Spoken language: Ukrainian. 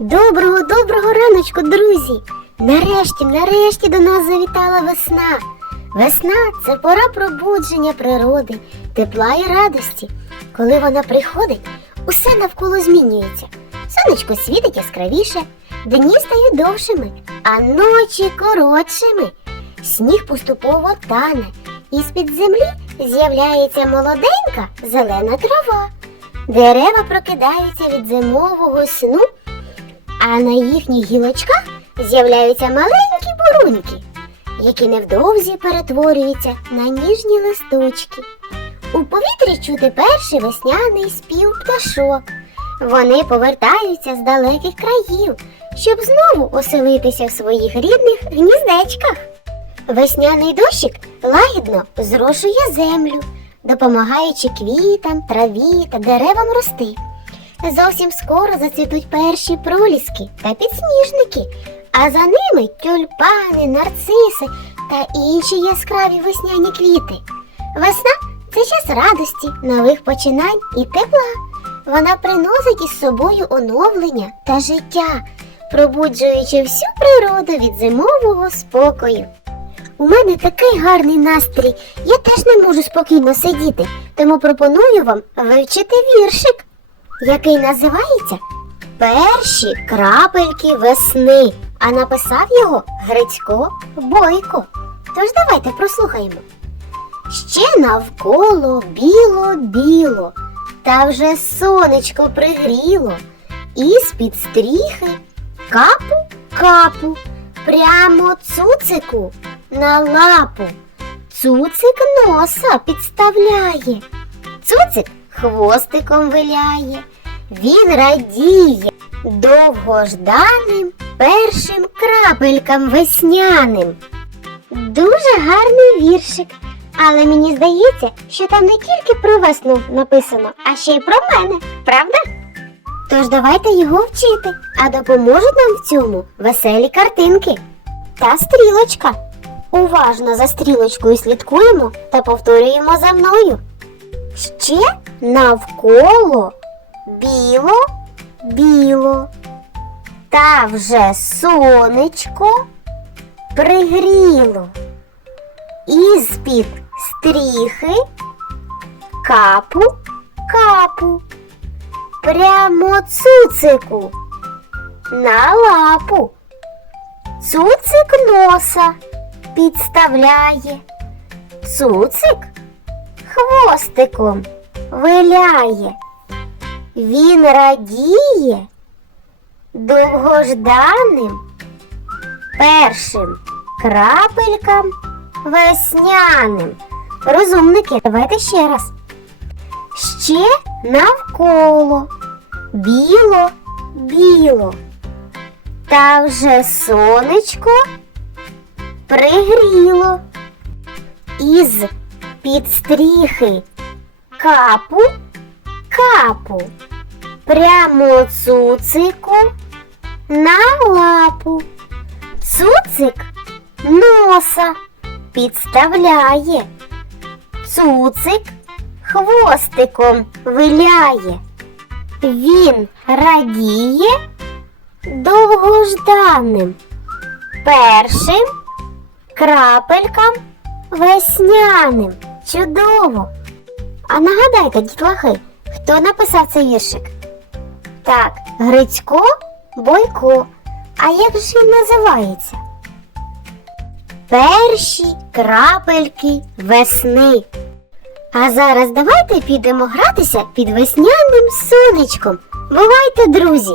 Доброго, доброго раночку, друзі! Нарешті, нарешті до нас завітала весна. Весна це пора пробудження природи, тепла і радості. Коли вона приходить, усе навколо змінюється. Сонечко світить яскравіше, дні стають довшими, а ночі коротшими. Сніг поступово тане, і з-під землі з'являється молоденька зелена трава. Дерева прокидаються від зимового сну а на їхніх гілочках з'являються маленькі буруньки, які невдовзі перетворюються на ніжні листочки. У повітрі чути перший весняний спів пташок. Вони повертаються з далеких країв, щоб знову оселитися в своїх рідних гніздечках. Весняний дощик лагідно зрошує землю, допомагаючи квітам, траві та деревам рости. Зовсім скоро зацвітуть перші проліски та підсніжники, а за ними тюльпани, нарциси та інші яскраві весняні квіти. Весна це час радості, нових починань і тепла. Вона приносить із собою оновлення та життя, пробуджуючи всю природу від зимового спокою. У мене такий гарний настрій, я теж не можу спокійно сидіти, тому пропоную вам вивчити віршик який називається Перші крапельки весни, а написав його Грицько Бойко. Тож давайте прослухаємо. Ще навколо біло-біло, та вже сонечко пригріло, і з-під стріхи капу-капу, прямо цуцику на лапу. Цуцик носа підставляє. Цуцик хвостиком виляє. Він радіє довгожданим першим крапелькам весняним. Дуже гарний віршик, але мені здається, що там не тільки про весну написано, а ще й про мене, правда? Тож давайте його вчити, а допоможуть нам в цьому веселі картинки та стрілочка. Уважно за стрілочкою слідкуємо та повторюємо за мною. Ще навколо біло, біло, та вже сонечко пригріло. І з-під стріхи капу, капу, прямо цуцику на лапу. Цуцик носа підставляє. Цуцик хвостиком виляє. Він радіє довгожданим першим крапелькам весняним. Розумники, давайте ще раз. Ще навколо біло, біло. Та вже сонечко пригріло. Із під стріхи капу, капу, прямо цуцику на лапу. Цуцик носа підставляє. Цуцик хвостиком виляє. Він радіє довгожданим першим крапелькам весняним. Чудово! А нагадайте, дітлахи, хто написав цей віршик? Так, Грицько Бойко. А як ж він називається? Перші крапельки весни. А зараз давайте підемо гратися під весняним сонечком. Бувайте, друзі!